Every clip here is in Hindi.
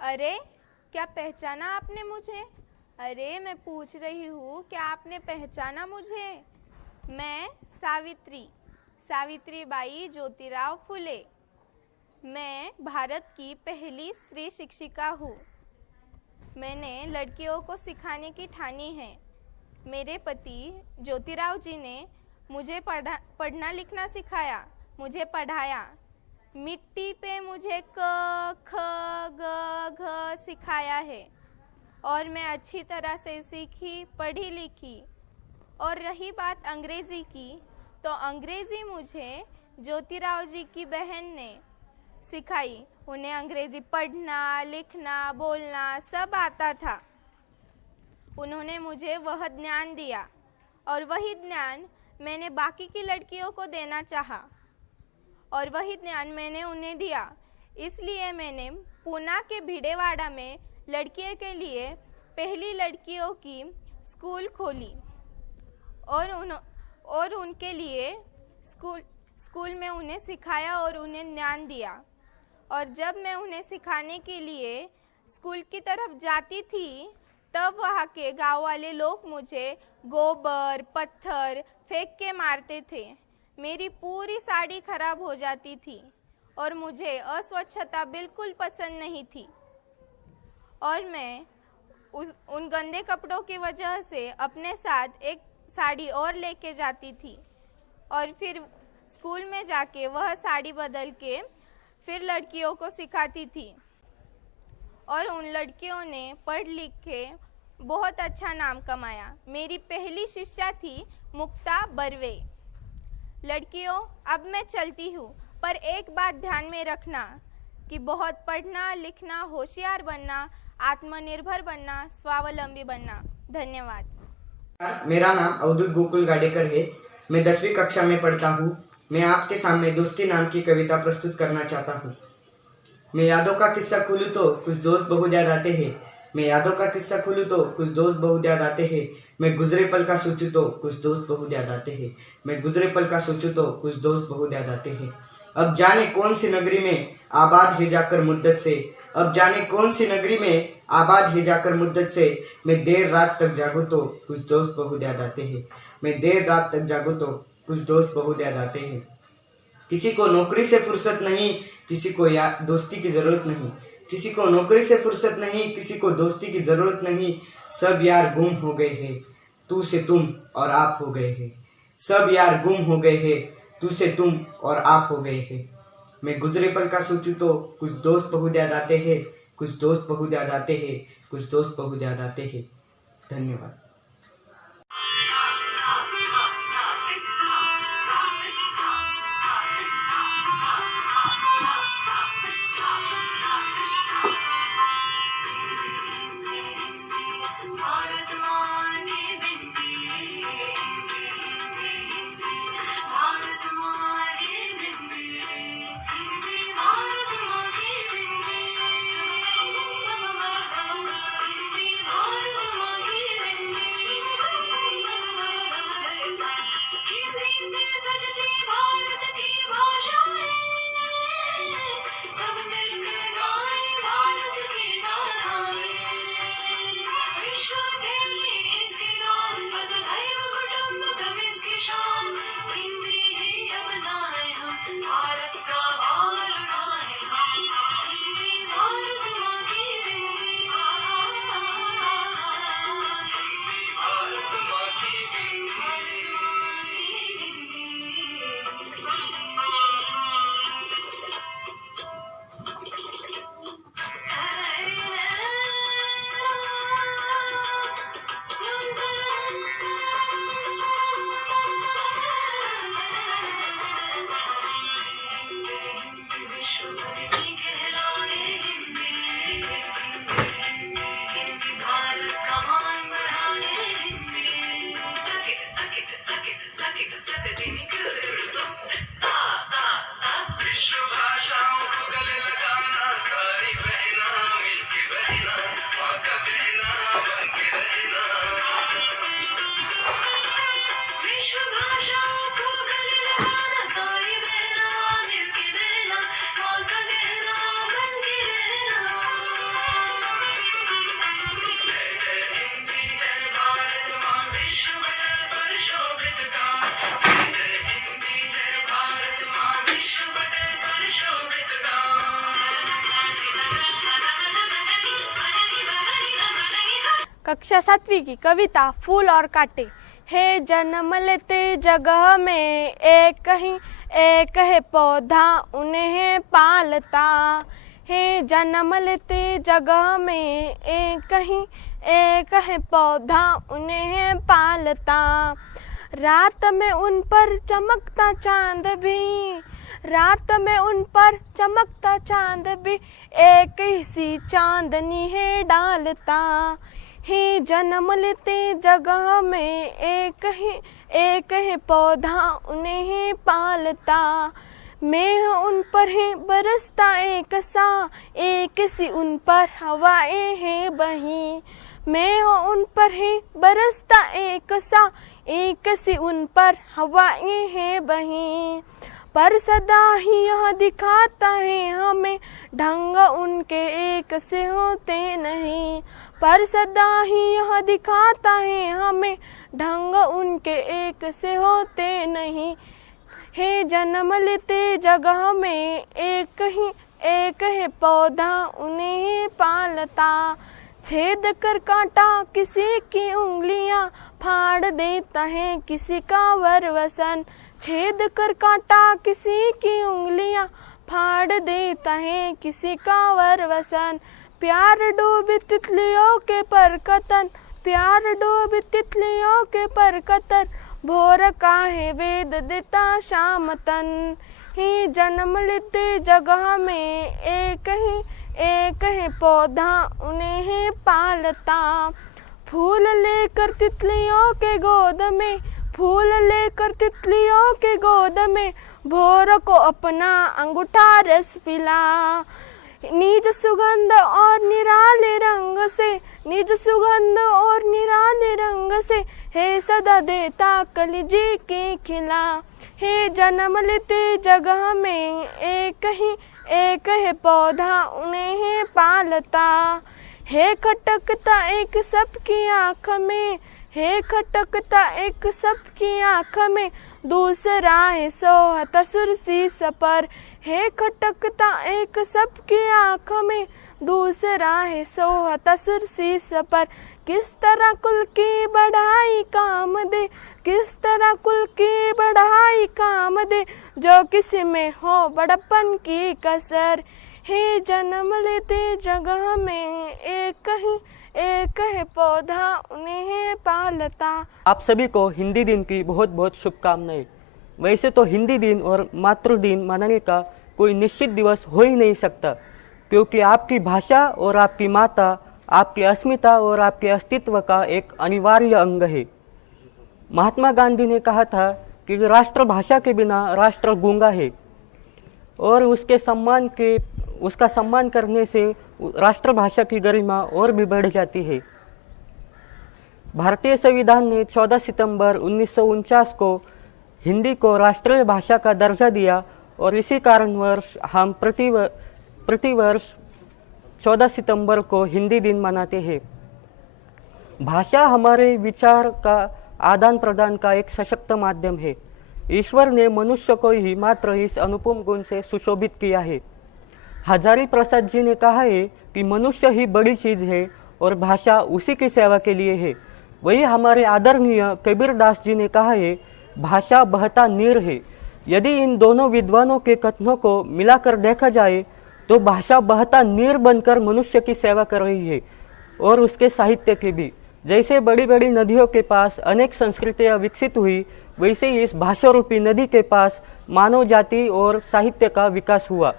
अरे, क्या पहचाना आपने मुझे? अरे, मैं पूछ रही हूँ, क्या आपने पहचाना मुझे? मैं सावित्रीबाई ज्योतिराव फुले। मैं भारत की पहली स्त्री शिक्षिका हूँ। मैंने लड़कियों को सिखाने की ठानी है। मेरे पति ज्योतिराव जी ने मुझे पढ़ना लिखना सिखाया, मुझे पढ़ाया। मिट्टी पे मुझे क ख ग घ सिखाया है और मैं अच्छी तरह से सीखी, पढ़ी लिखी। और रही बात अंग्रेज़ी की, तो अंग्रेज़ी मुझे ज्योतिराव जी की बहन ने सिखाई। उन्हें अंग्रेज़ी पढ़ना, लिखना, बोलना सब आता था। उन्होंने मुझे वह ज्ञान दिया और वही ज्ञान मैंने बाकी की लड़कियों को देना चाहा और वही ज्ञान मैंने उन्हें दिया। इसलिए मैंने पूना के भिडेवाड़ा में लड़कियों के लिए पहली लड़कियों की स्कूल खोली और उनके लिए स्कूल में उन्हें सिखाया और उन्हें ज्ञान दिया। और जब मैं उन्हें सिखाने के लिए स्कूल की तरफ जाती थी, तब वहाँ के गांव वाले लोग मुझे गोबर पत्थर फेंक के मारते थे। मेरी पूरी साड़ी खराब हो जाती थी और मुझे अस्वच्छता बिल्कुल पसंद नहीं थी और मैं उन गंदे कपड़ों की वजह से अपने साथ एक साड़ी और लेके जाती थी और फिर स्कूल में जाके वह साड़ी बदल के फिर लड़कियों को सिखाती थी और उन लड़कियों ने पढ़ लिख के बहुत अच्छा नाम कमाया। मेरी पहली शिष्या थी मुक्ता बर्वे। लड़कियों, अब मैं चलती हूँ, पर एक बात ध्यान में रखना कि बहुत पढ़ना लिखना, होशियार बनना, आत्मनिर्भर बनना, स्वावलंबी बनना। धन्यवाद। मेरा नाम अवधूत गोकुल गाडेकर है। मैं 10वीं कक्षा में पढ़ता हूँ। मैं आपके सामने दोस्ती नाम की कविता प्रस्तुत करना चाहता हूँ। मैं यादों का किस्सा खोलूँ तो कुछ दोस्त बहुत याद आते हैं। मैं यादों का किस्सा खोलूँ तो कुछ दोस्त बहुत याद आते हैं। मैं गुजरे पल का सोचूं तो कुछ दोस्त बहुत याद आते हैं। मैं गुजरे पल का सोचूं तो कुछ दोस्त बहुत याद आते हैं। अब जाने कौन सी नगरी में आबाद है जाकर मुद्दत से, अब जाने कौन सी नगरी में आबाद है जाकर मुद्दत से। मैं देर रात तक जागूं तो कुछ दोस्त बहुत याद आते हैं। मैं देर रात तक जागूं तो कुछ दोस्त बहुत याद आते हैं। किसी को नौकरी से फुर्सत नहीं, किसी को दोस्ती की जरूरत नहीं। किसी को नौकरी से फुर्सत नहीं, किसी को दोस्ती की जरूरत नहीं। सब यार गुम हो गए हैं, तू से तुम और आप हो गए हैं। सब यार गुम हो गए हैं, तू से तुम और आप हो गए हैं। मैं गुजरे पल का सोचूं तो कुछ दोस्त बहुत याद आते हैं। कुछ दोस्त बहुत याद आते हैं। कुछ दोस्त बहुत याद आते हैं। धन्यवाद। कक्षा 7वीं की कविता फूल और कांटे। हे जन्म लेते जगह में एक है पौधा उन्हें पालता। हे जन्म लेते जगह में एक है पौधा उन्हें पालता। रात में उन पर चमकता चांद भी, रात में उन पर चमकता चांद भी एक ही सी चांदनी है डालता। ही जन्म लेते जगह में एक है पौधा उन्हें पालता। मैं उन पर है बरसता एक सी उन पर हवाएं है बही। मैं उन पर है बरसता एक सी उन पर हवाएं है बही। पर सदा ही यह दिखाता है हमें ढंग उनके एक से होते नहीं। पर सदा ही यह दिखाता है हमें ढंग उनके एक से होते नहीं। हे जन्म लेते जगह में एक है पौधा उन्हें पालता। छेद कर कांटा किसी की उंगलियां फाड़ देता है किसी का वरवसन। छेद कर कांटा किसी की उंगलियां फाड़ देता है किसी का वरवसन। प्यार डूबी तितलियों के परकतन, प्यार डूबी तितलियों के परकतन। भोर का है वेद देता शाम तन। ही जन्म लेते जगह में एक है पौधा उन्हें पालता। फूल लेकर तितलियों के गोद में, फूल लेकर तितलियों के गोद में भोर को अपना अंगूठा रस पिला। निज सुगंध और निराले रंग से, निज सुगंध और निराले रंग से हे सदा देता कलिजी की खिला। हे जन्म लेते जगह में एक है पौधा उन्हें पालता। हे खटकता एक सबकी आँख में, हे खटकता एक सबकी आँख में दूसरा है सोहता सुरसी सपर। हे खटकता एक सबकी आँख में दूसरा है सोहता सुरसी सपर। किस तरह कुल की बढ़ाई काम दे, किस तरह कुल की बढ़ाई काम दे जो किसी में हो बड़प्पन की कसर। हे जन्म लेते जगह में एक है पौधा उन्हें पालता। आप सभी को हिंदी दिन की बहुत बहुत शुभकामनाएं। वैसे तो हिंदी दिन और मातृ दिन मनाने का कोई निश्चित दिवस हो ही नहीं सकता, क्योंकि आपकी भाषा और आपकी माता आपकी अस्मिता और आपके अस्तित्व का एक अनिवार्य अंग है। महात्मा गांधी ने कहा था कि राष्ट्रभाषा के बिना राष्ट्र गूंगा है, और उसका सम्मान करने से राष्ट्रभाषा की गरिमा और भी बढ़ जाती है। भारतीय संविधान ने 14 सितंबर 1949 को हिंदी को राष्ट्रीय भाषा का दर्जा दिया, और इसी कारणवश हम प्रतिवर्ष 14 सितंबर को हिंदी दिन मनाते हैं। भाषा हमारे विचार का आदान प्रदान का एक सशक्त माध्यम है। ईश्वर ने मनुष्य को ही मात्र इस अनुपम गुण से सुशोभित किया है। हजारी प्रसाद जी ने कहा है कि मनुष्य ही बड़ी चीज है और भाषा उसी की सेवा के लिए है। वही हमारे आदरणीय कबीर दास जी ने कहा है, भाषा बहता नीर है। यदि इन दोनों विद्वानों के कथनों को मिलाकर देखा जाए तो भाषा बहता नीर बनकर मनुष्य की सेवा कर रही है, और उसके साहित्य की भी। जैसे बड़ी बड़ी नदियों के पास अनेक संस्कृतियाँ विकसित हुई, वैसे ही इस भाषा रूपी नदी के पास मानव जाति और साहित्य का विकास हुआ।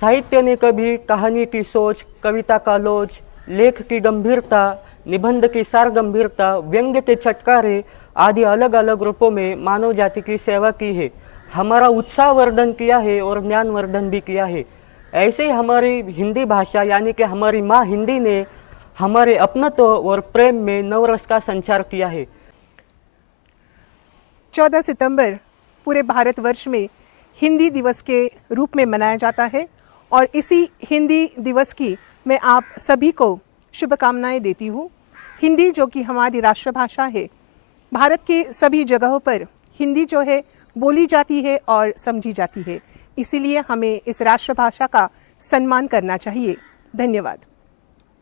साहित्य ने कभी कहानी की सोच, कविता का लोच, लेख की गंभीरता, निबंध की सार गंभीरता, व्यंग्य के चटकारे आदि अलग अलग रूपों में मानव जाति की सेवा की है। हमारा उत्साह वर्धन किया है और ज्ञान वर्धन भी किया है। ऐसे ही हमारी हिंदी भाषा यानी कि हमारी माँ हिंदी ने हमारे अपनत्व और प्रेम में नवरस का संचार किया है। 14 सितंबर पूरे भारतवर्ष में हिंदी दिवस के रूप में मनाया जाता है, और इसी हिंदी दिवस की मैं आप सभी को शुभकामनाएं देती हूँ। हिंदी जो कि हमारी राष्ट्रभाषा है, भारत के सभी जगहों पर हिंदी जो है बोली जाती है और समझी जाती है, इसीलिए हमें इस राष्ट्रभाषा का सम्मान करना चाहिए। धन्यवाद।